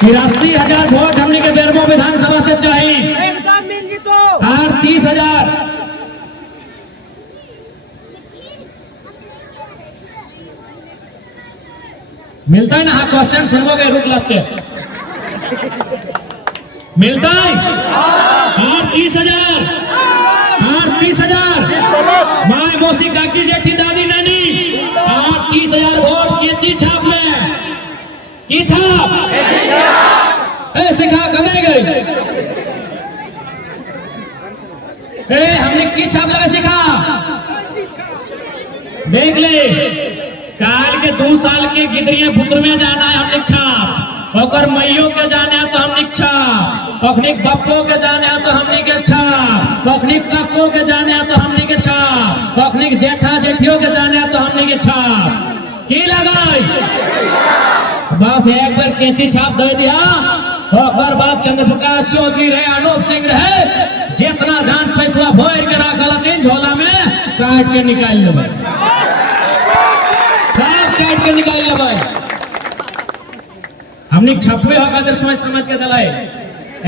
83,000 vote हमने के बेरमो विधानसभा से चाहिए और 30,000 मिलता है ना। हाँ, क्वेश्चन सुनोगे, रुक लस्टे मिलता है और 30,000 और 30,000 माय मौसी काकी जेठी दादी नानी और 30,000 वोट की छाप में की छाप ऐसे कहा कमे गई हमने की छाप लगा सिखा देख ले। काल के 2 साल के गिदरिया पुत्र में जाना है हमने छाप, और मैयो के जाने है तो हमने छाप, पखनिक बप्पो के जाने है तो हमने के छाप, पखनिक काको के जाने है तो हमने के छाप, पखनिक जेठा जेठियों के जाने है तो हमने के छाप की लगाई। बस एक बार कैंची छाप दे दिया और बाद चंद्रप्रकाश चौधरी रहे, अनूप सिंह रहे, जितना जान पैसा भोर के रखल तीन झोला में काट के निकाल लो भाई, सब काट के निकाल लो भाई। हमने छपे होगा सोच समझ के दलाई,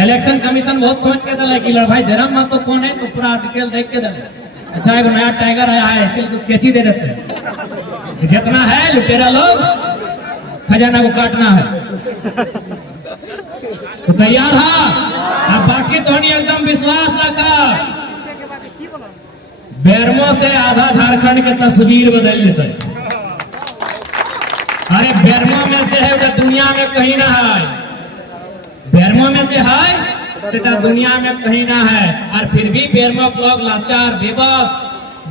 इलेक्शन कमीशन बहुत सोच के दलाई कि भाई जरम मत तो कौन है तो पूरा डिटेल देख के दलाई। अच्छा एक नया टाइगर आया है इसी को कैची दे देते हैं, जितना है लुटेरा लोग खजाना को काटना है तो तैयार है। अब बाकी तो नहीं एकदम विश्वास रखा, बेरमो से आधा झारखंड के तस्वीर बदल देते। अरे बेरमो में से है दुनिया में कहीं ना है, बेरमो में से है सेटा दुनिया में कहीं ना है, और फिर भी बेरमो लोग लाचार बेबस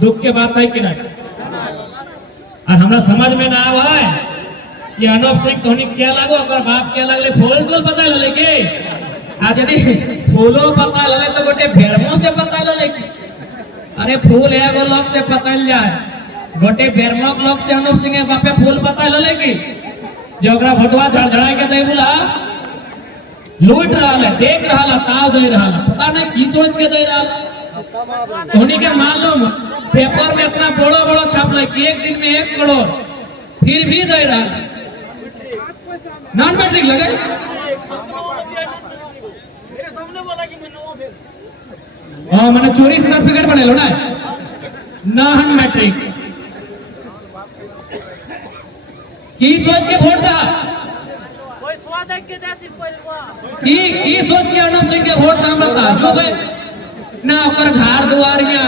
दुख के बात है कि नहीं। और हमरा समझ में ना आवा है कि अनूप सिंह धोनी क्या लगो और बाप क्या लगले फूल तो पता लगे के आज यदि फूलो पता लगे तो गोटे बेरमो से पता लगे। अरे फूल एगो लोग से पता जाए, गोटे बेरमो लोग से अनूप सिंह बापे फूल पता लगे कि जो भटवा झड़झड़ा के दे बोला लूट रहा है, देख रहा है, ताव दे रहा है, पता नहीं की सोच के दे रहा है। धोनी के मालूम पेपर में इतना बड़ो बड़ो छाप लगे कि एक दिन में 1 करोड़ फिर भी दे रहा है। नॉन मैट्रिक लगे मैंने चोरी से सर्टिफिकेट बने लो ना नॉन मैट्रिक की सोच के वोट दा की सोच के अनूप सिंह के वोट दाम बता जो भाई ना ओकर घर दुआरिया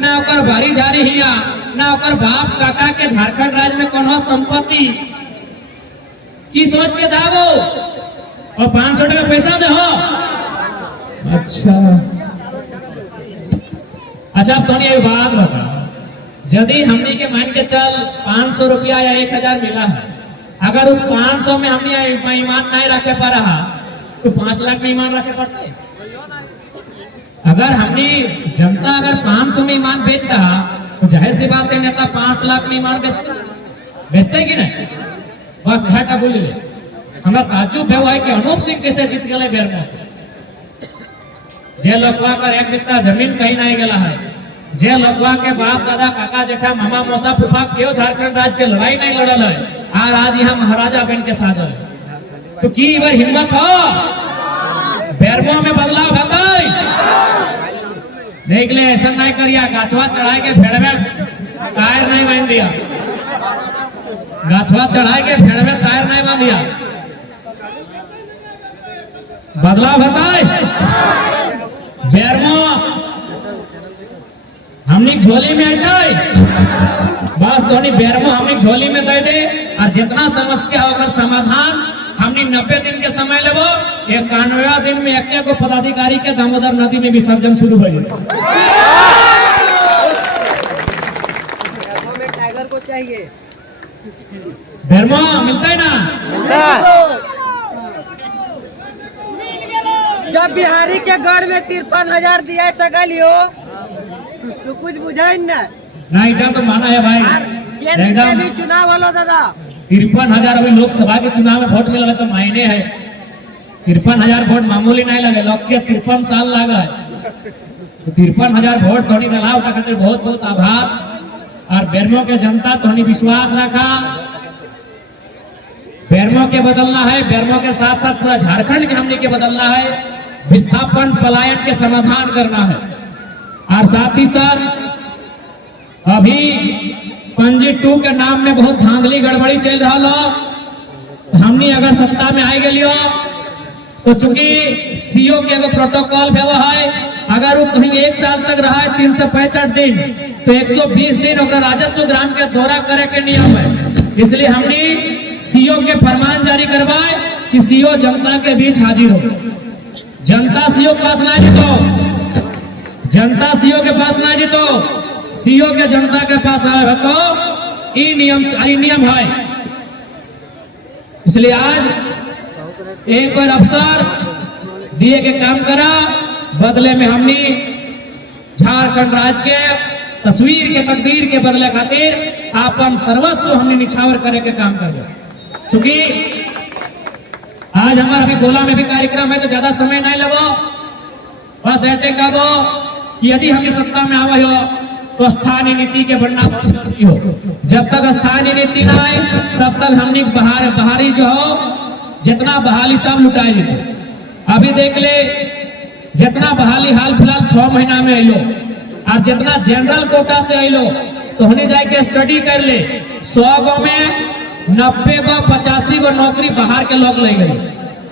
ना ओकर बारी जारी हिया ना ओकर बाप काका के झारखंड राज्य में कोनो संपत्ति की सोच के दावो और 500 टका पैसा दे हो। अच्छा अब तो ये बात बता, यदि हमने के मान के चल 500 रुपया या 1000 मिला है, अगर उस 500 में हमने ईमान नहीं रखे पा रहा तो 5 लाख में ईमान रखे पड़ते। अगर हमने जनता अगर 500 में ईमान बेच रहा तो जाहिर सी बात है नेता 5 लाख में ईमान बेचते कि नहीं। बस घाटा बोल ले हमरा ताजुब है कि अनूप सिंह कैसे जीत गए बेरमो से। जे लोगवा पर एक बित्ता जमीन कहीं नहीं गला है, जे लोगवा के बाप दादा काका जेठा मामा मौसा फूफा क्यों झारखंड राज्य के लड़ाई नहीं लड़ल है, और आज यहाँ महाराजा बन के साजल है, तो की बार हिम्मत हो बेरमो में बदलाव बताई। देख ले ऐसा नहीं करिया, गाछवा चढ़ाए के भेड़ में टायर नहीं बांध दिया, गाछवा चढ़ाए के भेड़ में टायर नहीं बांध दिया, बदलाव बताए। बेरमो हमने झोली में आए बस धोनी बेरमो हमने झोली में दे दे, और जितना समस्या होगा समाधान हमने 90 दिन के समय लेबो, 91 दिन में एक को पदाधिकारी के दामोदर नदी में विसर्जन शुरू हो जाए। टाइगर को चाहिए बेरमो मिलता है ना। जब बिहारी के घर में 53,000 दिया सगलियो तो कुछ बुझाई नहीं तो माना है भाई एकदम भी चुनाव वाला दादा 53,000 अभी लोकसभा के चुनाव में वोट मिला तो मायने है। 53,000 वोट मामूली नहीं लगे, लोग के 53 साल लगा तो 53,000 वोट धोनी दलाव का खातिर बहुत बहुत आभार। और बेरमो के जनता धोनी विश्वास रखा बेरमो के बदलना है, बेरमो के साथ साथ पूरा झारखंड के हमने के बदलना है, विस्थापन पलायन के समाधान करना है। और साथ ही साथ अभी पंजी 2 के नाम में बहुत धांधली गड़बड़ी चल रहा लो। हमने अगर सत्ता में आई गलियो तो चूंकि सीओ के एगो प्रोटोकॉल है, अगर वो कहीं 1 साल तक रहा है 365 दिन तो 120 दिन ओकरा राजस्व ग्राम के दौरा करे के नियम है। इसलिए हमने सीओ के फरमान जारी करवाए कि सीओ जनता के बीच हाजिर हो। जनता सीओ के पास ना जीतो, जनता सीओ के पास ना जीतो, सीओ के जनता के पास आए तो ये नियम है। इसलिए आज एक बार अवसर दिए के काम करा, बदले में हमने झारखंड राज्य के तस्वीर के तकदीर के बदले खातिर आपन सर्वस्व हमने निछावर करे के काम कर दिया। क्योंकि आज हमारा अभी गोला में भी कार्यक्रम है तो ज्यादा समय नहीं लगो, बस ऐसे कहो कि यदि हमें सत्ता में आवा हो तो स्थानीय नीति के बनना बहुत जरूरी हो। जब तक स्थानीय नीति ना आए तब तक हमने बाहरी जो हो जितना बहाली सब लुटाए लेते। अभी देख ले जितना बहाली हाल फिलहाल 6 महीना में आइलो और जितना जनरल कोटा से आइलो तो होने जाए के स्टडी कर ले 100 गो में 90 गो 85 गो नौकरी बाहर के लोग ले गए।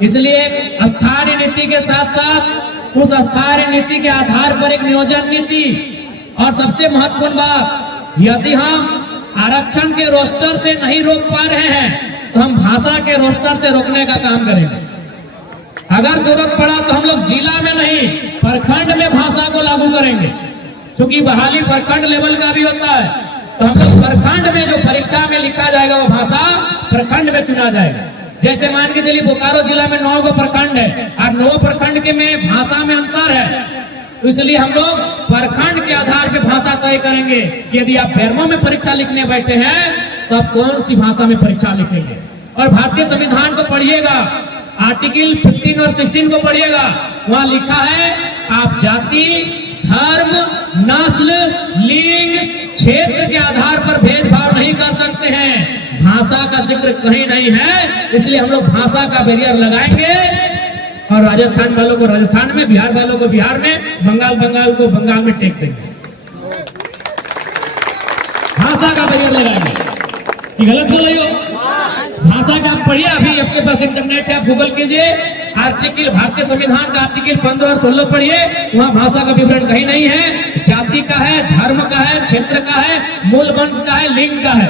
इसलिए स्थानीय नीति के साथ साथ उस स्थानीय नीति के आधार पर एक नियोजन नीति और सबसे महत्वपूर्ण बात, यदि हम आरक्षण के रोस्टर से नहीं रोक पा रहे हैं तो हम भाषा के रोस्टर से रोकने का काम करेंगे। अगर जरूरत पड़ा तो हम लोग जिला में नहीं प्रखंड में भाषा को लागू करेंगे, क्योंकि बहाली प्रखंड लेवल का भी होता है। तो हम लोग प्रखंड में जो परीक्षा में लिखा जाएगा वो भाषा प्रखंड में चुना जाएगा। जैसे मान के चलिए बोकारो जिला में 9 गो प्रखंड है और 9 प्रखंड के में भाषा में अंतर है, तो इसलिए हम लोग प्रखंड के आधार पे भाषा तय करेंगे कि यदि आप बेरमो में परीक्षा लिखने बैठे हैं तो आप कौन सी भाषा में परीक्षा लिखेंगे। और भारतीय संविधान को पढ़िएगा, आर्टिकल 15 और 16 को पढ़िएगा, वहां लिखा है आप जाति, धर्म, नस्ल, लिंग, क्षेत्र के आधार पर भेदभाव नहीं कर सकते हैं। भाषा का जिक्र कहीं नहीं है, इसलिए हम लोग भाषा का बैरियर लगाएंगे और राजस्थान वालों को राजस्थान में, बिहार वालों को बिहार में, बंगाल को बंगाल में टेक देंगे। भाषा का बैरियर लगाएंगे कि गलत बोल रही हो? भाषा का आप पढ़िए, अभी आपके पास इंटरनेट है, आप गूगल कीजिए, आर्टिकल भारतीय संविधान का आर्टिकल 15 और 16 पढ़िए, वहाँ भाषा का विवरण कहीं नहीं है। जाति का है, धर्म का है, क्षेत्र का है, मूल वंश का है, लिंग का है,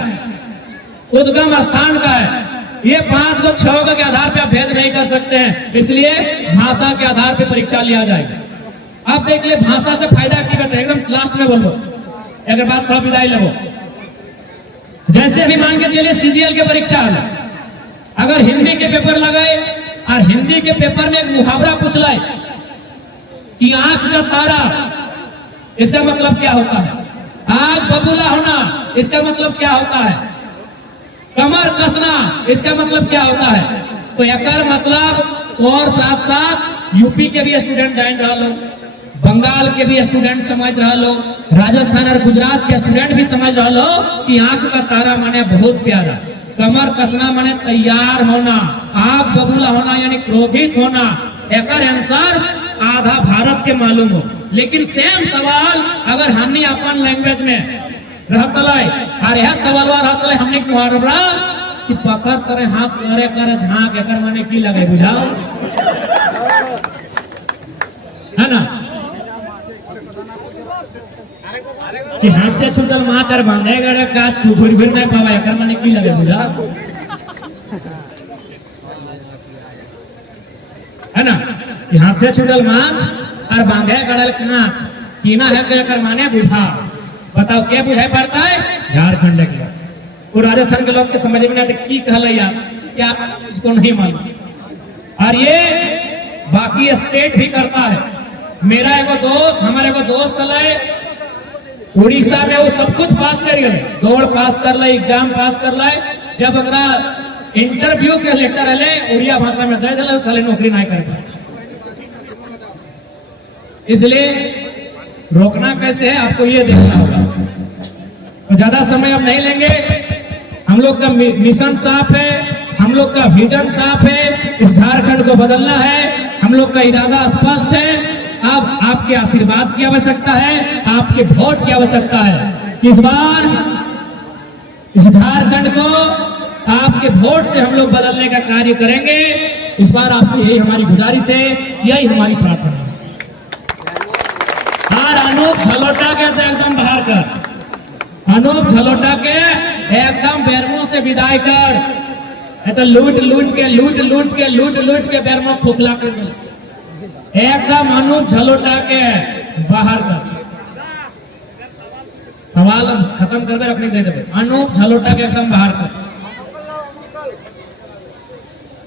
उद्गम स्थान का है। ये 5 को 6 के आधार पे आप भेद नहीं कर सकते हैं, इसलिए भाषा के आधार पे परीक्षा लिया जाएगा। अब देख ले भाषा से फायदा की बात है, एकदम लास्ट में बोलो, अगर बात थोड़ा विदाई लगो। जैसे अभी मान के चलिए सीजीएल के परीक्षा है, अगर हिंदी के पेपर लगाए और हिंदी के पेपर में एक मुहावरा पूछ लाए कि आंख का तारा, इसका मतलब क्या होता है? आंख बबूला होना, इसका मतलब क्या होता है? कमर कसना, इसका मतलब क्या होता है? तो एकर मतलब और साथ साथ यूपी के भी स्टूडेंट जान रहा लो, बंगाल के भी स्टूडेंट समझ रहा लो, राजस्थान और गुजरात के स्टूडेंट भी समझ रहा लो कि आंख का तारा माने बहुत प्यारा, कमर कसना माने तैयार होना, आंख बबूला होना यानी क्रोधित होना। एकर आंसर आधा भारत के मालूम हो, लेकिन सेम सवाल अगर हमने अपन लैंग्वेज में रहतलाई और यह सवाल रहतले हमने मुहावरा कि पकड़ करे हाथ करे करे झांक, एकर माने की लगे बुझाओ, है ना? कि हाथ से छूटल माछ और बांधे गड़े काच घुर घुर नहीं पावा, एकर माने की लगे बुझाओ, है ना? कि हाथ से छूटल माछ और बांधे गड़ल काच कीना है, एकर माने बुझाओ। बताओ क्या बुझाई पड़ता है? झारखंड के लोग और राजस्थान के लोग के समझ में नहीं आते की कहला यार, क्या इसको नहीं मालूम। और ये बाकी स्टेट भी करता है। मेरा एगो दोस्त, हमारे एगो दोस्त है उड़ीसा में, वो सब कुछ पास कर गए, दौड़ पास कर ले, एग्जाम पास कर ले, जब अगला इंटरव्यू के लेटर ले उड़िया भाषा में दे दिला, खाली नौकरी नहीं कर पाए। इसलिए रोकना कैसे है आपको ये देखना होगा। तो ज्यादा समय अब नहीं लेंगे, हम लोग का मिशन साफ है, हम लोग का विजन साफ है, इस झारखंड को बदलना है, हम लोग का इरादा स्पष्ट है। अब आपके आशीर्वाद की आवश्यकता है, आपके वोट की आवश्यकता है कि इस बार इस झारखंड को आपके वोट से हम लोग बदलने का कार्य करेंगे। इस बार आपसे यही हमारी गुजारिश है, यही हमारी प्रार्थना है। और अनूप झलोटा के तो एकदम बाहर कर, अनूप झलोटा के एकदम बेरमो से विदाई कर, तो लूट के बेरमो खोखला कर दे। एकदम अनूप झलोटा के बाहर कर, सवाल खत्म कर दे, अपनी दे दे। अनूप झलोटा के एकदम बाहर कर।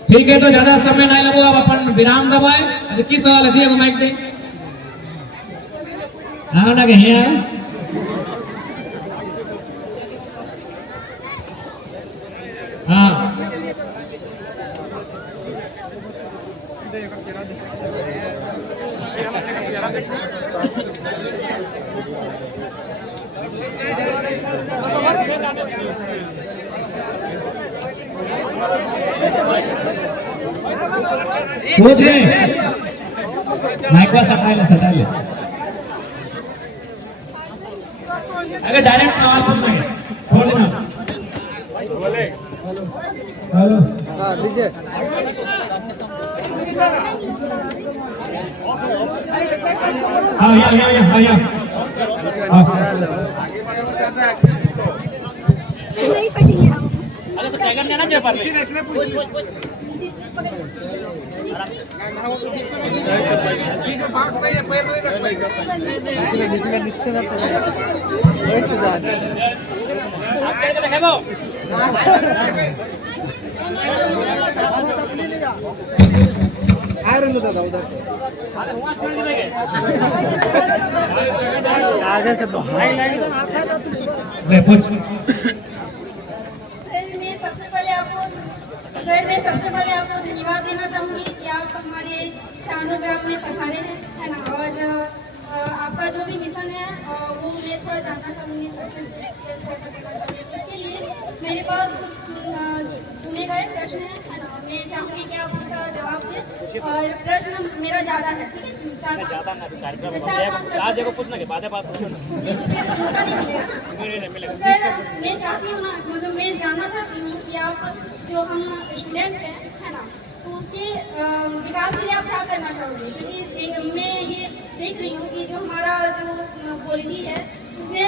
ठीक है, तो ज्यादा समय नहीं लगो, अब अपन विराम दबाए। की सवाल है, दिए माइक दे। हाँ ना कहीं है हाँ पूछ ले, माइक बस हटा ले। अगर डायरेक्ट सवाल पूछना है छोड़ देना। हेलो दीजिए। हाँ भैया अरे तो टाइगर ने ना चाहिए पर इसमें पूछ बाक्स में ये पैर नहीं आप कैसे रखे वो आयरन दादा उधर आगे से तो हाईलाइट ले पूछ। मैं सबसे पहले आपको धन्यवाद देना चाहूँगी कि आप हमारे चांदोग्राम में पधारे हैं, है ना। और आपका जो भी मिशन है वो मैं थोड़ा जानना चाहूँगी। इसके लिए मेरे पास कुछ चुने गए प्रश्न है ना। मैं चाहूँगी कि आप उसका जवाब दें। और प्रश्न मेरा ज़्यादा है, ठीक है। सर मैं चाहती हूँ ना, मतलब मैं जानना चाहती हूँ कि आप जो हम स्टूडेंट हैं, है ना, तो उसके विकास के लिए आप क्या करना चाहोगे? क्योंकि मैं ये देख रही हूँ कि जो हमारा जो पॉलिटी है उसमें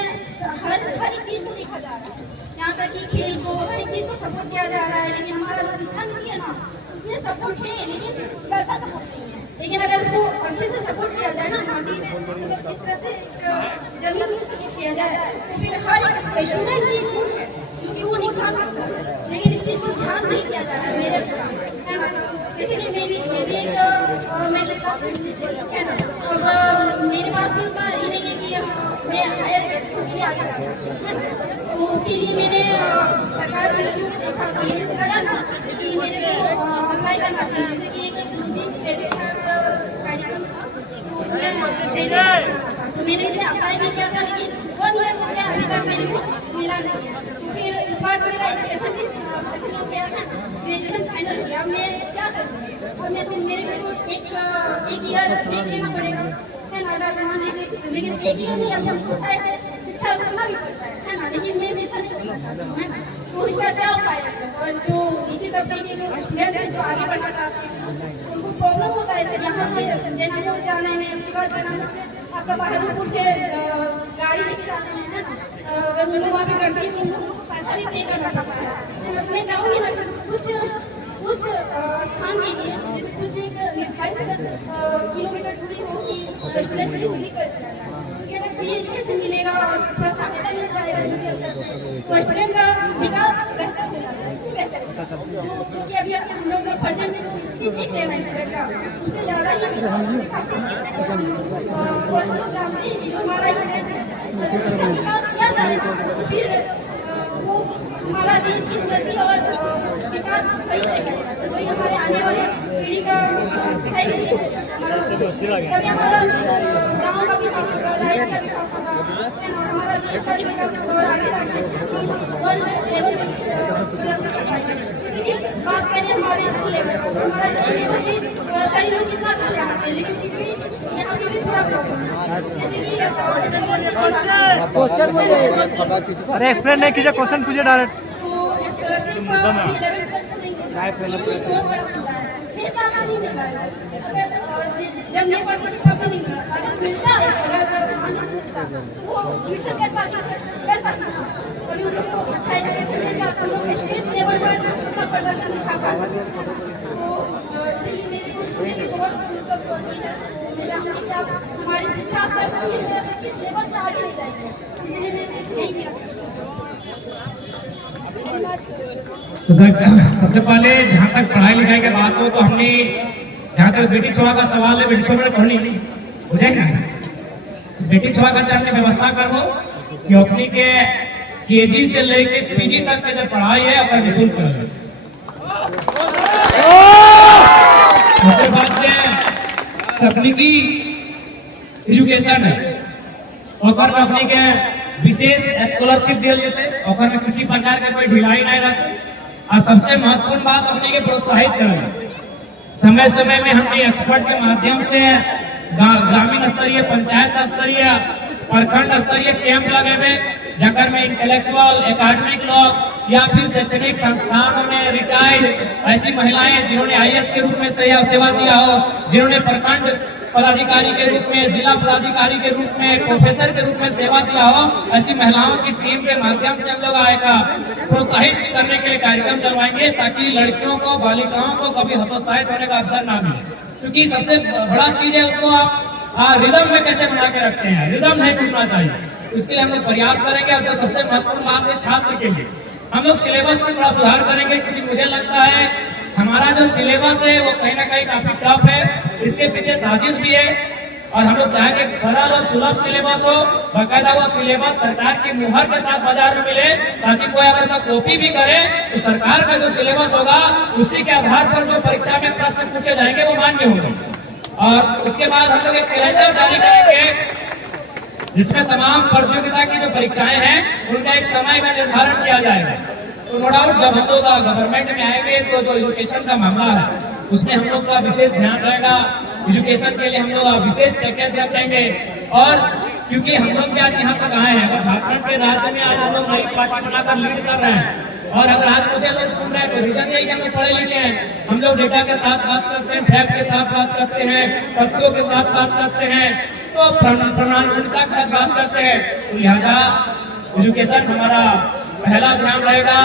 हर एक चीज़ को देखा जा रहा है, यहाँ तक कि खेल को, हर एक चीज़ को सपोर्ट किया जा रहा है। लेकिन हमारा जो शिक्षा नीति है ना, उसमें सपोर्ट है, लेकिन वैसा सपोर्ट नहीं है। लेकिन अगर उसको अच्छे से सपोर्ट किया जाए ना, माटी में मतलब इस तरह से जमीन में सपोर्ट किया जाए, तो फिर हर एक स्टूडेंट की गुण है क्योंकि वो निखार सकता है। लेकिन इस चीज़ को ध्यान नहीं दिया जा रहा है मेरे है ना। इसीलिए मैं भी एक मेडिकल है ना। अब मेरे पास भी उतना ये नहीं है कि मैं हायर एजुकेशन के लिए आगे है ना। तो उसके लिए मैंने सरकार की नीतियों को देखा तो ये लगा ना कि मेरे को अप्लाई करना चाहिए। जैसे कि एक गुरुजी क्रेडिट कार्यक्रम था, तो तो मैंने इसमें अप्लाई भी किया था, लेकिन 1 ईयर हो गया, अभी तक मेरे को मिला नहीं है। फिर इस बार मेरा एजुकेशन भी खत्म हो गया है, ग्रेजुएशन फाइनल हो गया। मैं क्या करूँगी? और मैं तो मेरे को एक ईयर ब्रेक लेना पड़ेगा, है ना। अगर वहाँ नहीं, लेकिन एक ईयर में अब हमको शायद शिक्षा करना भी पड़ता है ना। लेकिन मैं शिक्षा नहीं करना चाहती हूँ, है ना। तो इसका क्या उपाय है? और जो नीचे तबके के जो स्टूडेंट हैं जो आगे बढ़ना चाहते हैं, उनको प्रॉब्लम होता है सर, यहाँ से जैनापुर जाने में, उसके बाद जैनापुर से आपका बहादुरपुर से गाड़ी लेके जाने में, है ना। अगर उन लोग वहाँ पे करती है तो उन लोगों को पैसा भी पे करना पड़ता है। तो मैं चाहूँगी ना कुछ स्थान के लिए, जैसे कुछ एक निर्धारित किलोमीटर दूरी हो कि स्टूडेंट की फ्री कर दिया जाए। क्योंकि अगर फ्री एजुकेशन मिलेगा और प्रोत्साहन मिल जाएगा नीचे स्तर से, तो स्टूडेंट का विकास बेहतर हो जाता है, क्योंकि अभी हम लोग का प्रेजेंट देख रहे हैं स्टूडेंट का, उससे ज़्यादा ही लोग जानते हैं कि जो हमारा स्टूडेंट है उसका विकास किया जाएगा, फिर वो हमारा देश की उन्नति और विकास सही रहेगा, तो वही हमारे आने वाले पीढ़ी का सही रहेगा। तभी हमारा गाँव का विकास होगा, राज्य का विकास होगा, हमारा देश का विकास होगा और आगे जाकर वर्ल्ड लेवल पर इसीलिए बात करें हमारे स्कूल लेवल पर। हमारा स्कूल लेवल भी कई लोग कितना अच्छा पढ़ाते हैं, लेकिन फिर भी यहाँ पे भी थोड़ा प्रॉब्लम है। इसीलिए अरे एक्सप्लेन नहीं कीजिए, क्वेश्चन पूछिए डायरेक्ट। जब मैं पढ़ती थी तब नहीं मिला, अगर मिलता है वो ट्यूशन कर पाता था। कभी उनको अच्छा एजुकेशन देता, हम लोग स्टेट लेवल पर अपना प्रदर्शन दिखा पाते। तो इसलिए मेरे को इसमें भी बहुत हमारी शिक्षा स्तर किस तरह से किस लेवल से आगे ले जाएंगे, इसलिए मैं यही भी तो सबसे पहले जहाँ तक पढ़ाई लिखाई की बात हो तो हमने जहाँ तक बेटी छुआ का सवाल है, बेटी छुआ में पढ़नी हो जाएगा। बेटी छुआ का हमने व्यवस्था करो कि अपनी के केजी से लेके पीजी तक के जो पढ़ाई है अपना निःशुल्क कर। उसके बाद में तकनीकी एजुकेशन है, और अपनी के विशेष स्कॉलरशिप दिया जाते, और किसी प्रकार के कोई ढिलाई नहीं रहती। और सबसे महत्वपूर्ण बात अपने के प्रोत्साहित करें। समय समय में हमने एक्सपर्ट के माध्यम से ग्रामीण स्तरीय, पंचायत स्तरीय, प्रखंड स्तरीय कैंप लगे हुए, जगह में इंटेलेक्चुअल, एकेडमिक लोग या फिर शैक्षणिक संस्थानों में रिटायर्ड ऐसी महिलाएं जिन्होंने IAS के रूप में सेवा दिया हो, जिन्होंने प्रखंड पदाधिकारी के रूप में, जिला पदाधिकारी के रूप में, प्रोफेसर के रूप में सेवा दिया हो, ऐसी महिलाओं की टीम के माध्यम से हम लोग आएगा प्रोत्साहित करने के लिए कार्यक्रम चलवाएंगे, ताकि लड़कियों को, बालिकाओं को कभी हतोत्साहित होने का अवसर ना मिले। क्योंकि सबसे बड़ा चीज है उसको आप रिदम में कैसे बना के रखते हैं, रिदम नहीं टूटना चाहिए। इसके लिए हम लोग प्रयास करेंगे। और जो सबसे महत्वपूर्ण बात है छात्र के लिए, हम लोग सिलेबस में थोड़ा सुधार करेंगे, क्योंकि मुझे लगता है हमारा जो सिलेबस है वो कहीं ना कहीं काफी टफ है। इसके पीछे साजिश भी है, और हम लोग चाहेंगे सरल और सुलभ सिलेबस हो, बाकायदा वो सिलेबस सरकार की मुहर के साथ बाजार में मिले, ताकि कोई अगर का कॉपी भी करे तो सरकार का जो सिलेबस होगा उसी के आधार पर जो परीक्षा में प्रश्न पूछे जाएंगे वो मान्य होंगे। और उसके बाद हम लोग एक कैलेंडर जारी करेंगे जिसमें तमाम प्रतियोगिता की जो परीक्षाएं हैं उनका एक समय का निर्धारण किया जाएगा। तो नो डाउट जब हम लोग गवर्नमेंट में आएंगे तो जो एजुकेशन का मामला है उसमें हम लोग का विशेष ध्यान रहेगा। एजुकेशन के लिए हम लोग विशेष पैकेज रखेंगे। और क्योंकि हम लोग क्या यहाँ तक आए हैं, और झारखंड के राज्य में आज हम लोग नई पार्टी बनाकर लीड कर रहे हैं। और अगर आज मुझे लोग सुन रहे हैं तो रीजन यही हम लोग पढ़े लिखे हैं, हम लोग डेटा के साथ बात करते हैं, फैक्ट के साथ बात करते हैं, तथ्यों के साथ बात करते हैं, तो प्रमाणिकता के साथ बात करते हैं। तो लिहाजा एजुकेशन हमारा पहला ध्यान रहेगा।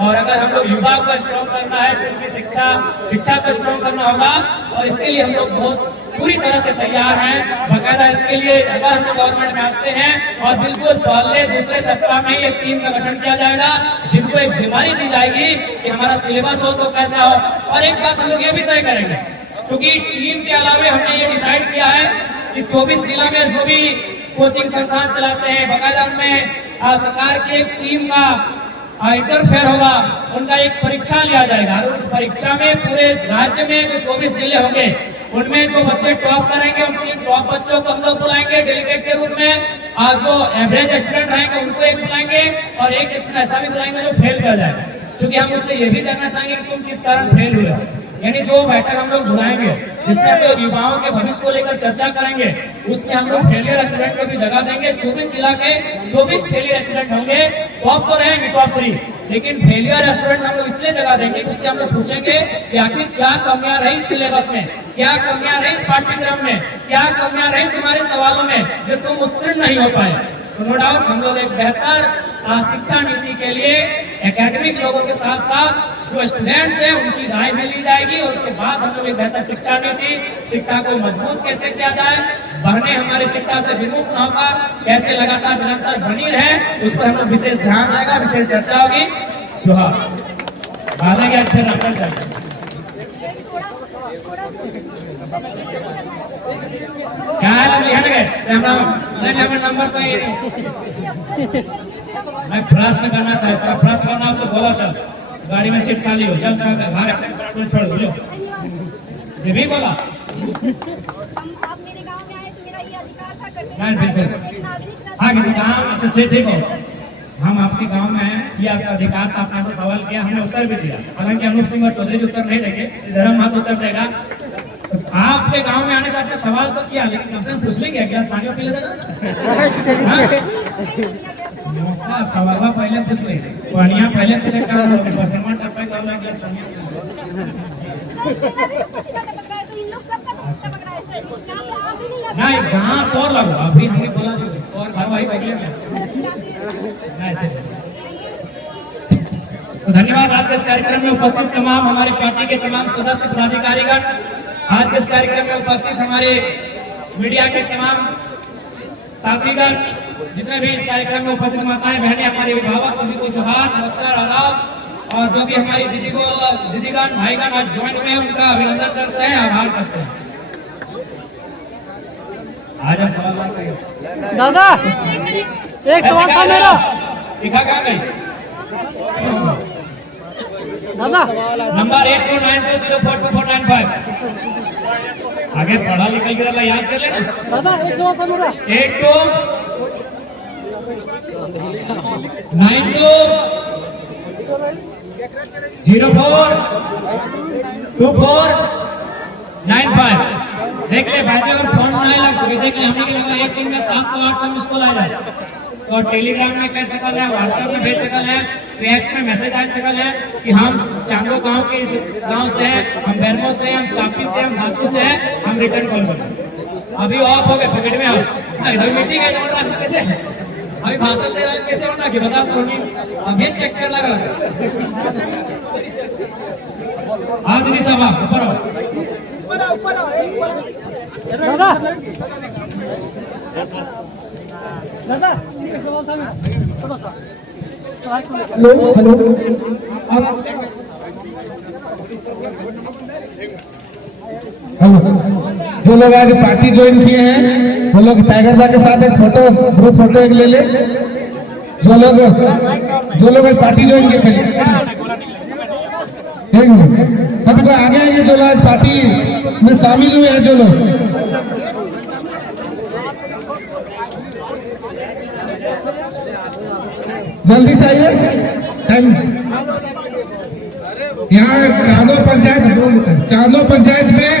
और अगर हम लोग युवा को स्ट्रॉन्ग करना है तो उनकी शिक्षा को स्ट्रॉन्ग करना होगा। और इसके लिए हम लोग बहुत पूरी तरह से तैयार हैं। बाकायदा इसके लिए अगर हम गवर्नमेंट में आते हैं और बिल्कुल पहले दूसरे सप्ताह में एक टीम का गठन किया जाएगा, जिनको एक जिम्मेदारी दी जाएगी कि हमारा सिलेबस हो तो कैसा हो। और एक बात हम लोग ये भी तय करेंगे, क्योंकि टीम के अलावा हमने ये डिसाइड किया है कि 24 जिला में जो भी कोचिंग संस्थान चलाते हैं, बाकायदा उनमें सरकार की एक टीम का इंटरफेयर होगा, उनका एक परीक्षा लिया जाएगा। और उस परीक्षा में पूरे राज्य में जो 24 जिले होंगे उनमें जो बच्चे टॉप करेंगे उनके टॉप बच्चों को हम लोग बुलाएंगे डेलीगेट के रूप में। और जो एवरेज स्टूडेंट रहेंगे उनको एक बुलाएंगे, और एक स्टूडेंट ऐसा भी बुलाएंगे जो फेल कर जाएगा। क्योंकि हम उससे ये भी जानना चाहेंगे कि तुम किस कारण फेल हुए। यानी जो बैठक हम लोग बुलाएंगे जिसमें हम लोग युवाओं के भविष्य को लेकर चर्चा करेंगे, उसमें हम लोग फेलियर स्टूडेंट को भी जगह देंगे। 24 जिला के 24 फेलियर स्टूडेंट होंगे, टॉप तो रहेंगे टॉप 3, लेकिन फेलियर स्टूडेंट हम लोग इसलिए जगह देंगे उससे हम लोग पूछेंगे कि आखिर क्या कमियां रही सिलेबस में, क्या कमियां रही इस पाठ्यक्रम में, क्या कमियां रही तुम्हारे सवालों में जो तुम उत्तीर्ण नहीं हो पाए। तो नो डाउट हम लोग एक बेहतर शिक्षा नीति के लिए एकेडमिक लोगों के साथ साथ जो स्टूडेंट्स हैं उनकी राय भी ली जाएगी। और उसके बाद हम लोग एक बेहतर शिक्षा नीति, शिक्षा को मजबूत कैसे किया जाए, बढ़ने हमारे शिक्षा से विमुख न होकर कैसे लगातार निरंतर बनी रहे, उस पर हम लोग विशेष ध्यान रहेगा, विशेष चर्चा होगी। जोहार के अच्छे नंबर चाहिए। क्या है लिखा गए नंबर तो मैं प्रश्न करना चाहता हूँ, प्रश्न करना हो तो बोलो, चल गाड़ी में सीट खाली हो, चल बाहर अपने छोड़ दो, ये भी बोला। आप मेरे गांव में आए तो मेरा ये अधिकार था करने का। नहीं बिल्कुल आगे गाँव से ठीक हो, हम आपके गांव में हैं, ये आपका अधिकार था, आपने तो सवाल किया, हमने उत्तर भी दिया। हालांकि अनूप सिंह और चौधरी उत्तर नहीं देंगे, धर्म हाथ उत्तर देगा। तो आपके गांव में आने से आपने सवाल तो किया, लेकिन कम से कम पूछ लेंगे गिलास पानी पी लेगा ना। सवाल पहले पूछ ले, बढ़िया पहले पूछे का बसमा टपा का गिलास पानी। नहीं गाँव तो लगो, अभी हमने बोला और घर वही बैठे तो धन्यवाद। आज के इस कार्यक्रम में उपस्थित तमाम हमारी पार्टी के तमाम सदस्य पदाधिकारीगण, आज के इस कार्यक्रम में उपस्थित हमारे मीडिया के तमाम साथीगण, जितने भी इस कार्यक्रम में उपस्थित माताएं बहनें, हमारे अभिभावक सभी को जोहार, नमस्कार, आदाब। और जो भी हमारी दीदीगण भाईगण आज ज्वाइन हुए हैं, उनका अभिनंदन करते हैं, आभार करते हैं। आज हम सवाल करेंगे दादा, एक सवाल था मेरा। लिखा कहाँ गई दादा, नंबर 8292042495। आगे पढ़ा लिखा गिरा याद कर लेना। दादा, एक सवाल था मेरा। 8292042495। देख ले भाई, अगर फोन नहीं लगा देख ले, हमने लगा एक दिन में 700 800 मिस कॉल आ जाए। तो टेलीग्राम में कर सकल है, व्हाट्सएप में भेज सकल है, टेक्स्ट में मैसेज आ सकल है कि हम चांदो गांव के इस गांव से हैं, हम बेरमो से हैं, हम चापी से, हम धातु से हैं, हम रिटर्न कॉल करें। अभी ऑफ हो गए पॉकेट में, इधर मीटिंग है तो कैसे अभी भाषण दे रहे हैं, कैसे होना कि बता तो नहीं, अभी चेक कर लगा। हाँ दीदी साहब ऊपर आओ। दादा, दादा, एक सवाल था मेरा। हेलो हेलो, जो लोग आज पार्टी ज्वाइन किए हैं वो लोग टाइगर बा के साथ एक फोटो, ग्रुप फोटो एक ले ले। जो लोग आज पार्टी ज्वाइन किए सभी को आगे आएंगे, जो लोग पार्टी में शामिल हुए हैं, जो लोग जल्दी से आइए। यहाँ चांदो पंचायत में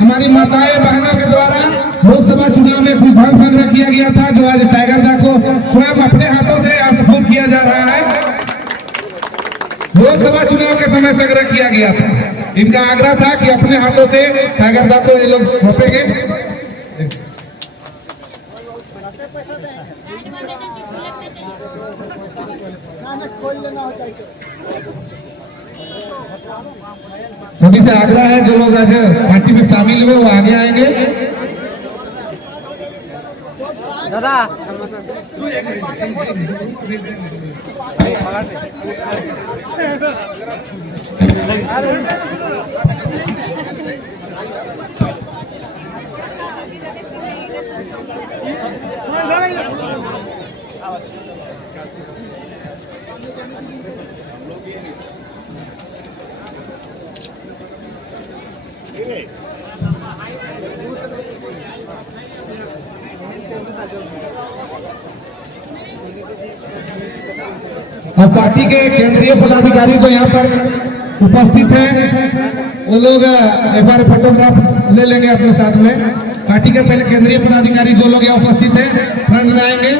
हमारी माताएं बहनों के द्वारा लोकसभा चुनाव में कुछ धन संग्रह किया गया था, जो आज टाइगर दा को स्वयं अपने हाथों से सपोर्ट किया जा रहा है। लोकसभा चुनाव के समय संग्रह किया गया था। इनका आग्रह था कि अपने हाथों से टाइगर दा को ये लोग सौंपेंगे। सभी से आग्रह है, जो लोग आज पार्टी में शामिल हुए वो आगे आएंगे। दादा, और पार्टी के केंद्रीय पदाधिकारी जो यहाँ पर उपस्थित हैं, वो लोग एक बार फोटोग्राफ ले लेंगे अपने साथ में। पार्टी के पहले केंद्रीय पदाधिकारी जो लोग यहाँ उपस्थित हैं फ्रंट में आएंगे।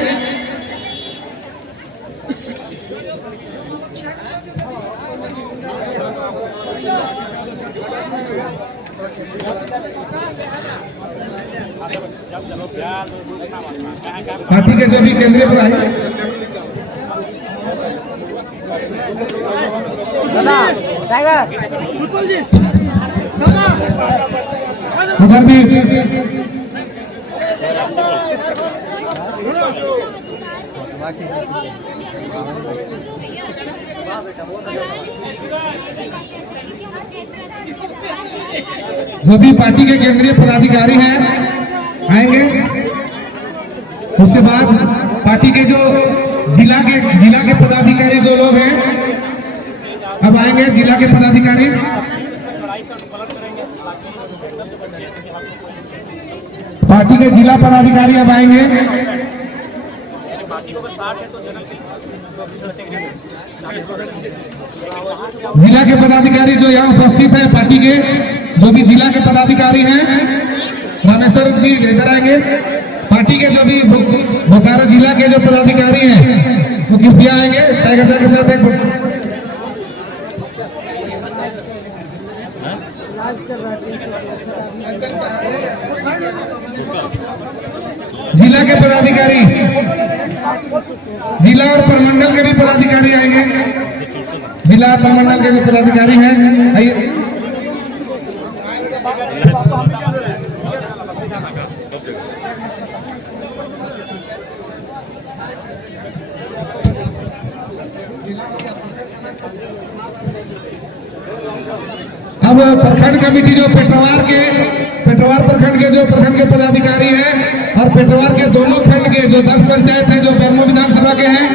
पार्टी के जो भी केंद्रीय पदाधिकारी उधर भी जो भी पार्टी के केंद्रीय पदाधिकारी हैं आएंगे। उसके बाद पार्टी के जो जिला के पदाधिकारी जो लोग हैं अब आएंगे, जिला के पदाधिकारी। पार्टी के जिला पदाधिकारी अब आएंगे। जिला के पदाधिकारी जो यहाँ उपस्थित है, पार्टी के जो भी जिला के पदाधिकारी हैं, रामेश्वर जी इधर आएंगे। पार्टी के जो भी बोकारो जिला के जो पदाधिकारी हैं वो कृपया आएंगे। टाइगर के साथ एक जिला के पदाधिकारी, जिला और प्रमंडल के भी पदाधिकारी आएंगे। जिला और प्रमंडल के जो पदाधिकारी हैं आइए। अब प्रखंड कमेटी जो पेटरवार प्रखंड के जो प्रखंड के पदाधिकारी हैं और पेटरवार के दोनों खंड के जो 10 पंचायत हैं जो बेरमो विधानसभा के हैं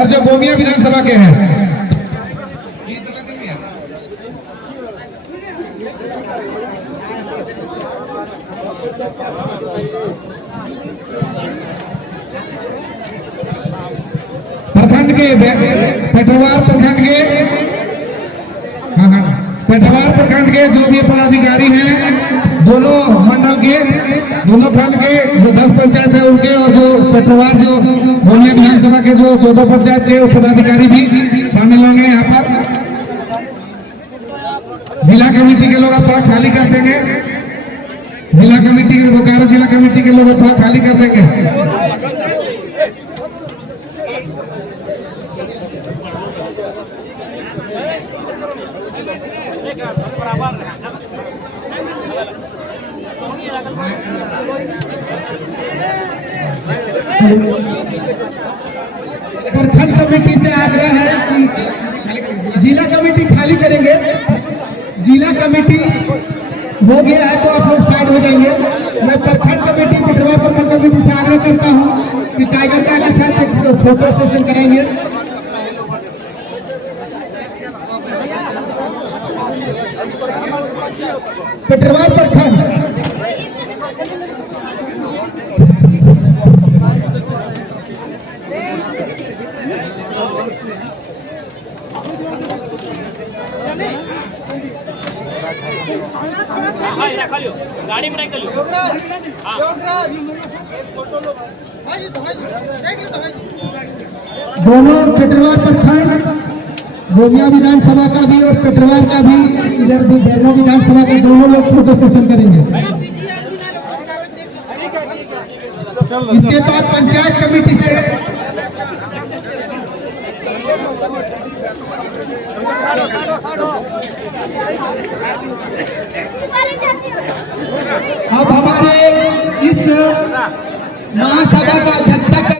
और जो गोमिया विधानसभा के हैं, प्रखंड के पेटरवार प्रखंड के पेटरवार प्रखंड के जो भी पदाधिकारी हैं, दोनों मंडल के, दोनों खंड के जो 10 पंचायत है उनके, और जो पेटरवार जो गोमिया विधानसभा के जो 14 पंचायत के पदाधिकारी भी शामिल होंगे यहाँ पर। जिला कमेटी के लोग आप थोड़ा खाली कर देंगे। जिला कमेटी के बोकारो जिला कमेटी के लोग थोड़ा खाली कर देंगे। प्रखंड कमेटी से आग्रह है कि जिला कमेटी खाली करेंगे। जिला कमेटी हो गया है तो आप लोग साइड हो जाएंगे। मैं प्रखंड कमेटी पेटरवार प्रखंड कमेटी से आग्रह करता हूं कि टाइगर का के साथ एक फोटो सेशन कराएंगे। पेटरवार प्रखंड गाड़ी में दोनों पेटरवार प्रखंड गोमिया विधानसभा का भी और पेटरवार का भी, इधर भी बेरमो विधानसभा के दोनों लोग फोटो सेशन करेंगे। इसके बाद पंचायत कमेटी से अब हमारे इस महासभा का अध्यक्षता